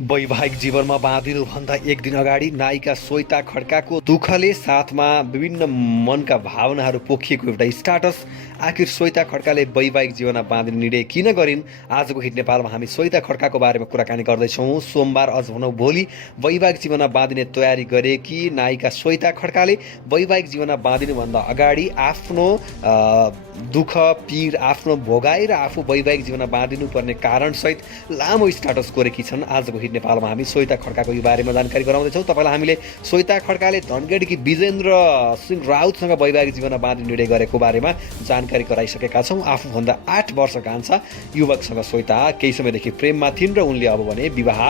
वैवाहिक जीवनमा बाँधिनुभन्दा एक दिन अगाडि नायिका श्वेता खड्काको दुःखले साथमा विभिन्न मनका भावनाहरू पोखिएको एउटा स्टाटस। आखिर श्वेता खड्काले वैवाहिक जीवनमा बाँधिने निर्णय किन गरिन्? आजको हिट नेपालमा हामी श्वेता खड्काको बारेमा कुराकानी गर्दैछौँ। सोमबार अझ भनौँ भोलि वैवाहिक जीवनमा बाँधिने तयारी गरेकी नायिका श्वेता खड्काले वैवाहिक जीवनमा बाँधिनुभन्दा अगाडि आफ्नो दुःख पीड आफ्नो भोगाई र आफू वैवाहिक जीवनमा बाँधिनुपर्ने कारणसहित लामो स्टाटस कोरेकी छन्। आजको हिट नेपालमा हामी श्वेता खड्काको यो बारेमा जानकारी गराउँदैछौँ। तपाईँलाई हामीले श्वेता खड्काले धनगढीकी विजेन्द्र सिंह राउतसँग वैवाहिक जीवनमा बाँध्ने निर्णय गरेको बारेमा जानकारी गराइसकेका छौँ। आफूभन्दा 8 वर्ष कान्छा युवकसँग श्वेता केही समयदेखि प्रेममा थिइन् र उनले अब भने विवाह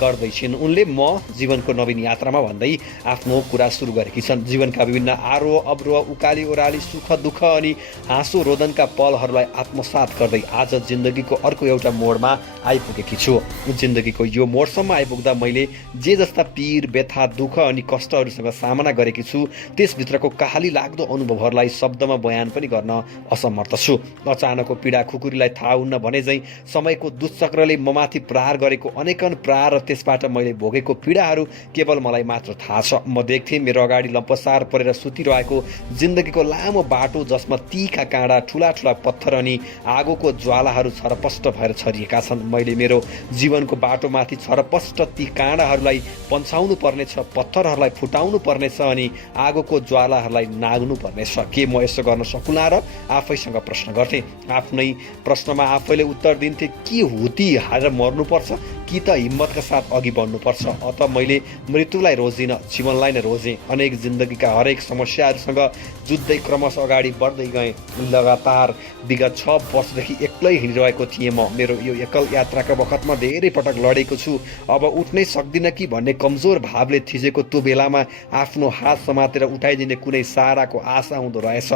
गर्दैछिन्। उनले म जीवनको नवीन यात्रामा भन्दै आफ्नो कुरा सुरु गरेकी छन्। जीवनका विभिन्न आरोह अवरोह उकाली ओह्राली सुख दुःख अनि हाँसो रोदनका पलहरूलाई आत्मसात गर्दै आज जिन्दगीको अर्को एउटा मोडमा आइपुगेकी छु। जिन्दगीको यो मोडसम्म आइपुग्दा मैले जे जस्ता पीर व्यथा दुःख अनि कष्टहरूसँग सामना गरेकी छु त्यसभित्रको कहाली लाग्दो अनुभवहरूलाई शब्दमा बयान पनि गर्न असमर्थ छु। अचानकको पीडा खुकुरीलाई थाहा हुन्न भने झैँ समयको दुश्चक्रले ममाथि प्रहार गरेको अनेकन प्रहार र त्यसबाट मैले भोगेको पीडाहरू केवल मलाई मात्र थाहा छ। म देख्थेँ मेरो अगाडि लम्पसार परेर सुतिरहेको जिन्दगीको लामो बाटो जसमा तीखा काँडा ठुला ठुला पत्थर अनि आगोको ज्वालाहरू छरपष्ट भएर छरिएका छन्। मैले मेरो जीवनको बाटोमाथि छरपष्ट ती काँडाहरूलाई पन्छाउनु पर्नेछ, पत्थरहरूलाई फुटाउनु पर्नेछ अनि आगोको ज्वालाहरूलाई नाग्नु पर्नेछ। के म यसो गर्न सकुला र आफैसँग प्रश्न गर्थेँ। आफ्नै प्रश्नमा आफैले उत्तर दिन्थे के हुती हारेर मर्नुपर्छ कि त हिम्मतका साथ अघि बढ्नुपर्छ। अत मैले मृत्युलाई रोजिनँ, जीवनलाई नै रोजेँ। अनेक जिन्दगीका हरेक समस्याहरूसँग जुझ्दै क्रमशः अगाडि बढ्दै गएँ। लगातार विगत 6 वर्षदेखि एक्लै हिँडिरहेको थिएँ म। मेरो यो एकल यात्राका बखतमा धेरै पटक लडेको छु। अब उठ्नै सक्दिनँ कि भन्ने कमजोर भावले थिचेको त्यो बेलामा आफ्नो हात समातेर उठाइदिने कुनै सहाराको आशा हुँदो रहेछ।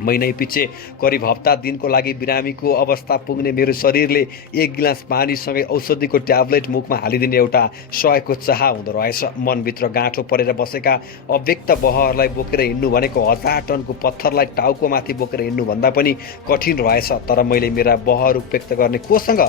महिनै पछि करिब हप्ता दिनको लागि बिरामीको अवस्था पुग्ने मेरो शरीरले एक गिलास पानीसँगै औषधिको ट्याब्लेट मुखमा हालिदिने एउटा सहयोगको चाह हुँदो रहेछ। मनभित्र गाँठो परेर बसेका अव्यक्त बहहरूलाई बोकेर हिँड्नु भनेको 1000 टनको पत्थरलाई टाउकोमाथि बोकेर हिँड्नुभन्दा पनि कठिन रहेछ। तर मैले मेरा बहहरू व्यक्त गर्ने कोसँग?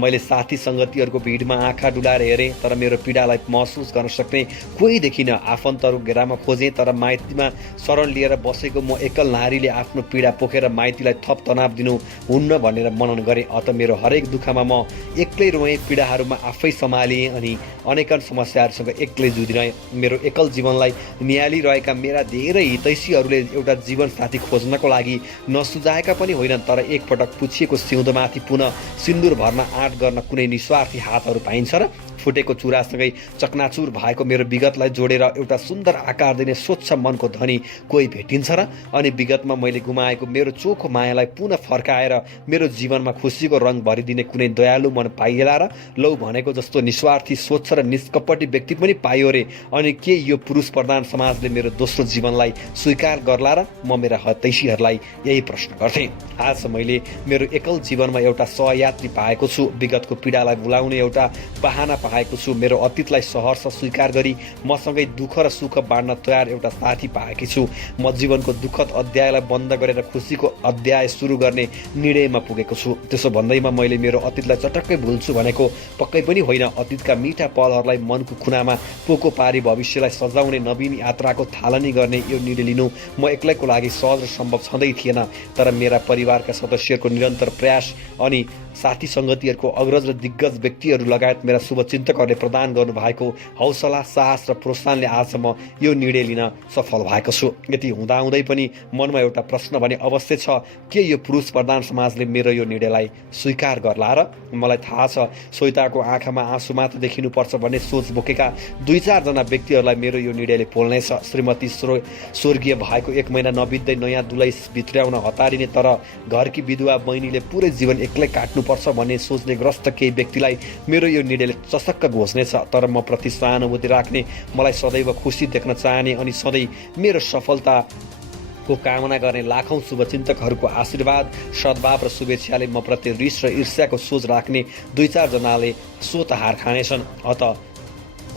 मैले साथी सङ्गतीहरूको भिडमा आँखा डुलाएर हेरेँ तर मेरो पीडालाई महसुस गर्न सक्ने कोही देखिनँ। आफन्तहरू घेरामा खोजेँ तर माइतीमा शरण लिएर बसेको म एकल नारीले आफ्नो पीडा पोखेर माइतीलाई थप तनाव दिनु हुन्न भनेर मनन गरेँ। अत मेरो हरेक दुःखमा म एक्लै रोएँ, पीडाहरूमा आफै सम्हालेँ अनि अनेकन समस्याहरूसँग एक्लै जुधिरहेँ। मेरो एकल जीवनलाई निहालिरहेका मेरा धेरै हितैषीहरूले एउटा जीवनसाथी खोज्नको लागि नसुझाएका पनि होइनन्, तर एकपटक पुछिएको सिउँदोमाथि पुनः सिन्दुर भर्न आँट गर्न कुनै निस्वार्थी हातहरू पाइन्छ र? फुटेको चुरासँगै चकनाचुर भएको मेरो विगतलाई जोडेर एउटा सुन्दर आकार दिने स्वच्छ मनको धनी कोही भेटिन्छ र? अनि विगतमा मैले गुमाएको मेरो चोखो मायालाई पुनः फर्काएर मेरो जीवनमा खुसीको रङ भरिदिने कुनै दयालु मन पाइएला र? लौ भनेको जस्तो निस्वार्थी स्वच्छ र निष्कपटी व्यक्ति पनि पाइयो रे। अनि के यो पुरुष प्रधान समाजले मेरो दोस्रो जीवनलाई स्वीकार गर्ला र? म मेरा हतैषीहरूलाई यही प्रश्न गर्थेँ। आज मैले मेरो एकल जीवनमा एउटा सहयात्री पाएको छु। विगतको पीडालाई भुलाउने एउटा बहाना पाएको छु। मेरो अतीतलाई सहर्ष स्वीकार गरी मसँगै दुःख र सुख बाँड्न तयार एउटा साथी पाएकी छु। म जीवनको दुःखद अध्यायलाई बन्द गरेर खुसीको अध्याय सुरु गर्ने निर्णयमा पुगेको छु। त्यसो भन्दैमा मैले मेरो अतीतलाई चटक्कै भुल्छु भनेको पक्कै पनि होइन। अतीतका मिठा पलहरूलाई मनको कुनामा पोको पारी भविष्यलाई सजाउने नवीन यात्राको थालनी गर्ने यो निर्णय लिनु म एक्लैको लागि सहज र सम्भव छँदै थिएन। तर मेरा परिवारका सदस्यहरूको निरन्तर प्रयास अनि साथी सङ्गतीहरूको अग्रज र दिग्गज व्यक्तिहरू लगायत मेरा शुभचिन्तकहरूले प्रदान गर्नुभएको हौसला साहस र प्रोत्साहनले आज म यो निर्णय लिन सफल भएको छु। यति हुँदाहुँदै पनि मनमा एउटा प्रश्न भने अवश्य छ, के यो पुरुष प्रधान समाजले मेरो यो निर्णयलाई स्वीकार गर्ला र? मलाई थाहा छ श्वेताको आँखामा आँसु मात्र देखिनुपर्छ भन्ने सोच बोकेका 2-4 जना व्यक्तिहरूलाई मेरो यो निर्णयले पोल्नेछ। श्रीमती स्वर्गीय भएको 1 महिना नबित्दै नयाँ दुलै भित्र्याउन हतारिने तर घरकी विधवा बहिनीले पुरै जीवन एक्लै काट्नुपर्छ भन्ने सोचले ग्रस्त केही व्यक्तिलाई मेरो यो निर्णयले चसक्क घोच्नेछ। तर म प्रति सहानुभूति राख्ने, मलाई सदैव खुसी देख्न चाहने अनि सधैँ मेरो सफलताको कामना गर्ने लाखौँ शुभचिन्तकहरूको आशीर्वाद सद्भाव र शुभेच्छाले म प्रति रिस र ईर्ष्याको सोच राख्ने 2-4 जनाले स्वत हार खानेछन्। अत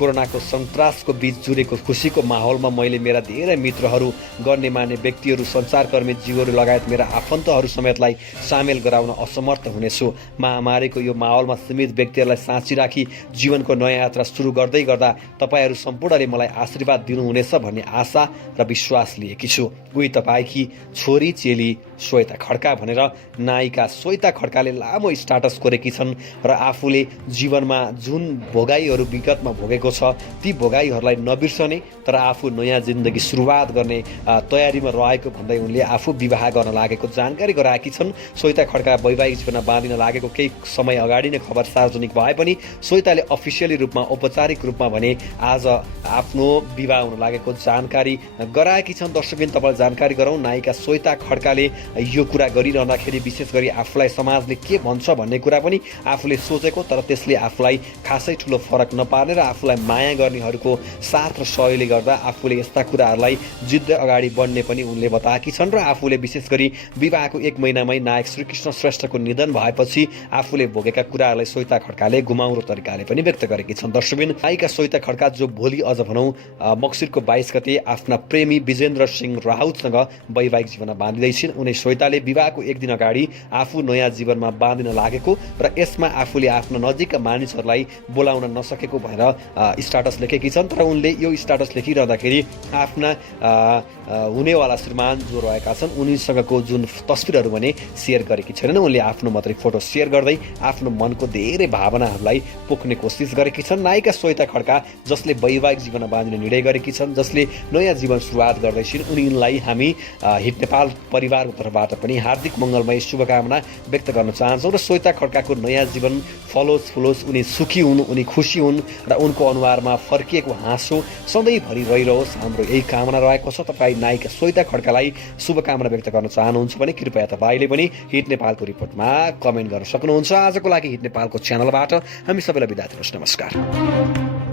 कोरोनाको सन्तासको बीच जुरेको खुसीको माहौलमा मैले मेरा धेरै मित्रहरू, गर्ने मान्ने व्यक्तिहरू, सञ्चारकर्मी जीवहरू लगायत मेरा आफन्तहरू समेतलाई सामेल गराउन असमर्थ हुनेछु। महामारीको यो माहौलमा सीमित व्यक्तिहरूलाई साँची राखी जीवनको नयाँ यात्रा सुरु गर्दै गर्दा तपाईँहरू सम्पूर्णले मलाई आशीर्वाद दिनुहुनेछ भन्ने आशा र विश्वास लिएकी छु। उही तपाईँकी छोरी चेली श्वेता खड्का भनेर नायिका श्वेता खड्काले लामो स्टाटस कोरेकी छन् र आफूले जीवनमा जुन भोगाईहरू विगतमा भोगेको छ ती भोगाईहरूलाई नबिर्सने तर आफू नयाँ जिन्दगी सुरुवात गर्ने तयारीमा रहेको भन्दै उनले आफू विवाह गर्न लागेको जानकारी गराएकी छन्। श्वेता खड्का वैवाहिक जीवनमा बाँधिन लागेको केही समय अगाडि नै खबर सार्वजनिक भए पनि श्वेताले अफिसियली रूपमा औपचारिक रूपमा भने आज आफ्नो विवाह हुन लागेको जानकारी गराएकी छन्। दर्शकबिन तपाईँलाई जानकारी गराउँ, नायिका श्वेता खड्काले यो कुरा गरिरहँदाखेरि विशेष गरी आफूलाई समाजले के भन्छ भन्ने कुरा पनि आफूले सोचेको तर त्यसले आफूलाई खासै ठुलो फरक नपार्ने र आफूलाई माया गर्नेहरूको साथ र सहयोगले गर्दा आफूले यस्ता कुराहरूलाई जित्दै अगाडि बढ्ने पनि उनले बताएकी छन् र आफूले विशेष गरी विवाहको 1 महिनामै नायक श्रीकृष्ण श्रेष्ठको निधन भएपछि आफूले भोगेका कुराहरूलाई श्वेता खड्काले घुमाउरो तरिकाले पनि व्यक्त गरेकी छन्। दर्शकबिन नायिका श्वेता खड्का जो भोलि अझ भनौँ मक्सिरको 22 गते आफ्ना प्रेमी विजेन्द्र सिंह राउतसँग वैवाहिक जीवनमा बाँधिँदैछिन्। उनी श्वेताले विवाहको 1 दिन अगाडि आफू नयाँ जीवनमा बाँधिन लागेको र यसमा आफूले आफ्ना नजिकका मानिसहरूलाई बोलाउन नसकेको भनेर स्टाटस लेखेकी छन्। तर उनले यो स्टाटस लेखिरहँदाखेरि आफ्ना हुनेवाला श्रीमान जो रहेका छन् उनीसँगको जुन तस्विरहरू भने सेयर गरेकी छैनन्। उनले आफ्नो मात्रै फोटो सेयर गर्दै आफ्नो मनको धेरै भावनाहरूलाई पोख्ने कोसिस गरेकी छन्। नायिका श्वेता खड्का जसले वैवाहिक जीवनमा बाँधिने निर्णय गरेकी छन्, जसले नयाँ जीवन सुरुवात गर्दैछिन्, उनीलाई हामी हिट नेपाल परिवारको तर्फबाट पनि हार्दिक मङ्गलमय शुभकामना व्यक्त गर्न चाहन्छौँ र श्वेता खड्काको नयाँ जीवन फलोस् फुलोस्, उनी सुखी हुन्, उनी खुसी हुन् र उनको अनुहारमा फर्किएको हाँसो सधैँभरि रहिरहोस्, हाम्रो यही कामना रहेको छ। तपाईँ नायिका श्वेता खड्कालाई शुभकामना व्यक्त गर्न चाहनुहुन्छ भने कृपया तपाईँले पनि हिट नेपालको रिपोर्टमा कमेन्ट गर्न सक्नुहुन्छ। आजको लागि हिट नेपालको च्यानलबाट हामी सबैलाई बिदा दिनुहोस्। नमस्कार।